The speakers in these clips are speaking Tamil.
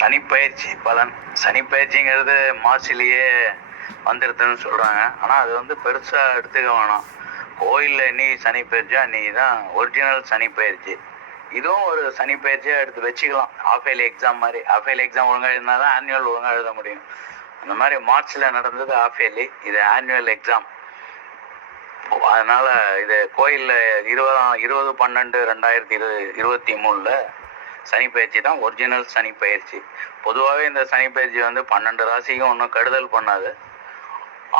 சனிப்பயிற்சி பலன். சனிப்பயிற்சிங்கிறது மார்ச்லேயே வந்துடுதுன்னு சொல்கிறாங்க. ஆனால் அது வந்து பெருசாக எடுத்துக்க வேணாம். கோயிலில் இன்னைக்கு சனிப்பயிற்சியா அன்றைக்கி தான் ஒரிஜினல் சனிப்பயிற்சி. இதுவும் ஒரு சனிப்பயிற்சியாக எடுத்து வச்சுக்கலாம். ஆஃப் இயர்லி எக்ஸாம் மாதிரி. ஆஃப் இயர்லி எக்ஸாம் ஒழுங்காக இருந்தால் தான் ஆனுவல் ஒழுங்காக எழுத முடியும். அந்த மாதிரி மார்ச்சில் நடந்தது ஆஃப் இயர்லி, இது ஆனுவல் எக்ஸாம். அதனால் இது கோயிலில் 20/12/2023 சனிப்பயிற்சி தான் ஒரிஜினல் சனிப்பயிற்சி. பொதுவாகவே இந்த சனிப்பயிற்சி வந்து 12 ராசிக்கும் ஒன்றும் கெடுதல் பண்ணாது.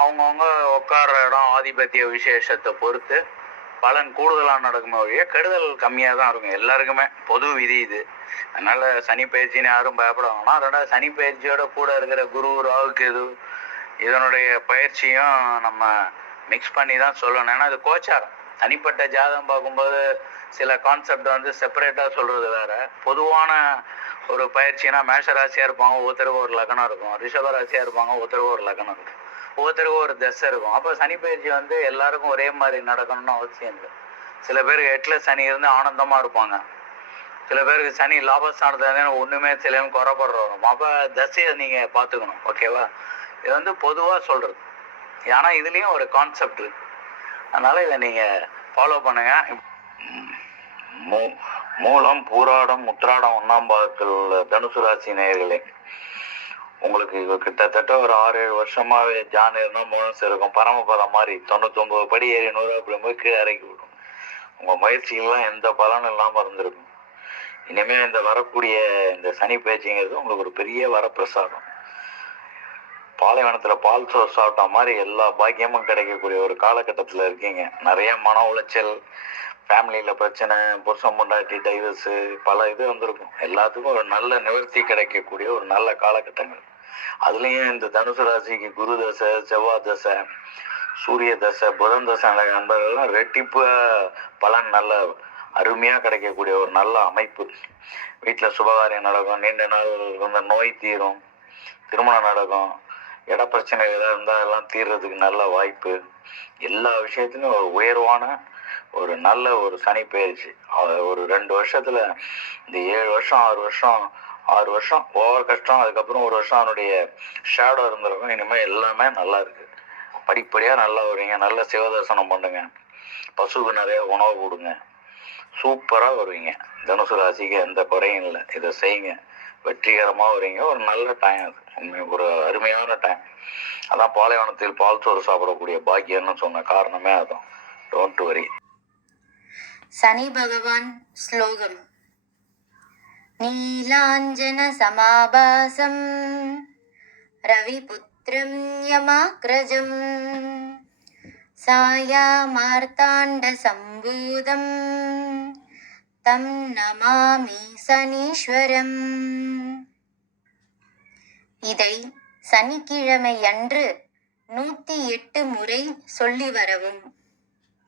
அவங்கவுங்க உட்கார்ற இடம் ஆதிபத்திய விசேஷத்தை பொறுத்து பலன் கூடுதலாக நடக்குமே ஒழிய கெடுதல் கம்மியாக தான் இருக்கும். எல்லாருக்குமே பொது விதி இது. அதனால் சனிப்பயிற்சின்னு யாரும் பயப்படுவாங்கன்னா, ரெண்டாவது சனிப்பயிற்சியோட கூட இருக்கிற குரு, ராகு, கேது இதனுடைய பயிற்சியும் நம்ம மிக்ஸ் பண்ணி தான் சொல்லணும். ஏன்னா அது கோச்சாரம். தனிப்பட்ட ஜாதகம் பார்க்கும்போது சில கான்செப்ட் வந்து செப்பரேட்டாக சொல்கிறது வேறு. பொதுவான ஒரு பயிற்சினா மேஷ ராசியாக இருப்பாங்க, ஒவ்வொருத்தருக்கும் ஒரு லக்னம் இருக்கும். ரிஷப ராசியாக இருப்பாங்க, ஒவ்வொருத்தருக்கும் ஒரு லக்னம் இருக்கும். ஒவ்வொருத்தருக்கும் ஒரு தசை இருக்கும். அப்போ சனிப்பயிற்சி வந்து எல்லாருக்கும் ஒரே மாதிரி நடக்கணும்னு அவசியம் இல்லை. சில பேருக்கு 8ல் சனி இருந்து ஆனந்தமாக இருப்பாங்க. சில பேருக்கு சனி லாபஸ்தானத்தில் ஒன்றுமே சிலன்னு குறைப்படுறோம். அப்போ தசையை நீங்கள் பார்த்துக்கணும். ஓகேவா? இது வந்து பொதுவாக சொல்கிறது. ஆனால் இதுலேயும் ஒரு கான்செப்ட் இருக்குது. அதனால் இதை நீங்கள் ஃபாலோ பண்ணுங்கள். மூலம், பூராடம், உத்திராடம் 1ஆம் பாதத்தில் உள்ள தனுசு ராசி நேயர்களே, உங்களுக்கு கிட்டத்தட்ட ஒரு 6-7 வருஷமாகவே ஜான் இருந்தால் மோனஸ் இருக்கும். பரமபதம் மாதிரி 99 படி ஏறி 100 அப்படி போய் கீழே இறக்கி விடும். உங்கள் முயற்சிகள்லாம் எந்த பலனும் இல்லாமல் இருந்திருக்கும். இனிமேல் இந்த வரக்கூடிய இந்த சனி பயிற்சிங்கிறது உங்களுக்கு ஒரு பெரிய வரப்பிரசாதம். பாலைவனத்தில் பால் சோறு சாப்பிட்ட மாதிரி எல்லா பாக்கியமும் கிடைக்கக்கூடிய ஒரு காலகட்டத்தில் இருக்கீங்க. நிறைய மன உளைச்சல், ஃபேமிலியில் பிரச்சனை, புருஷன் பொண்டாட்டி டைவர்ஸு, பல இது வந்திருக்கும். எல்லாத்துக்கும் ஒரு நல்ல நிவர்த்தி கிடைக்கக்கூடிய ஒரு நல்ல காலகட்டங்கள். அதுலேயும் இந்த தனுசு ராசிக்கு குரு தசை, செவ்வாய் தசை, சூரிய தசை, புதன் தசை நண்பர்கள்லாம் ரெட்டிப்பு பலன் நல்ல அருமையாக கிடைக்கக்கூடிய ஒரு நல்ல அமைப்பு. வீட்டில் சுபகாரியம் நடக்கும், நீண்ட நாள் இருந்த நோய் தீரும், திருமணம் நடக்கும், இட பிரச்சனை ஏதாவது இருந்தால் அதெல்லாம் தீர்றதுக்கு நல்ல வாய்ப்பு. எல்லா விஷயத்துலையும் ஒரு உயர்வான ஒரு நல்ல ஒரு சனி பயிற்சி. ஒரு 2 வருஷத்தில் இந்த 7 வருஷம் 6 வருஷம் ஓவர் கஷ்டம். அதுக்கப்புறம் ஒரு வருஷம் அவனுடைய ஷேடோ இருந்திருக்கும். இனிமேல் எல்லாமே நல்லா இருக்குது. படிப்படியாக நல்லா வருவீங்க. நல்ல சிவதர்சனம் பண்ணுங்க, பசுக்கு நிறைய உணவு கொடுங்க, சூப்பராக வருவீங்க. தனுசு ராசிக்கு எந்த குறையும் இல்லை. இதை செய்யுங்க, வெற்றிகரமாக வருவீங்க. ஒரு நல்ல டைம் அது, ஒரு அருமையான டைம். அதான் பாலைவனத்தில் பால் சோறு சாப்பிடக்கூடிய பாக்கியம்னு சொன்ன காரணமே அதுதான். Don't worry. சனி பகவான் ஸ்லோகம். நீலாஞ்சன சமாபாசம் ரவிபுத்திரம் யமாக்ரஜம் சாயாமார்த்தாண்ட சம்பூதம் தம் நமாமி சனீஸ்வரம். இதை சனிக்கிழமை அன்று 108 முறை சொல்லி வரவும்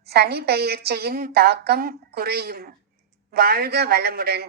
சனி பெயர்ச்சியின் தாக்கம் குறையும். வாழ்க வளமுடன்.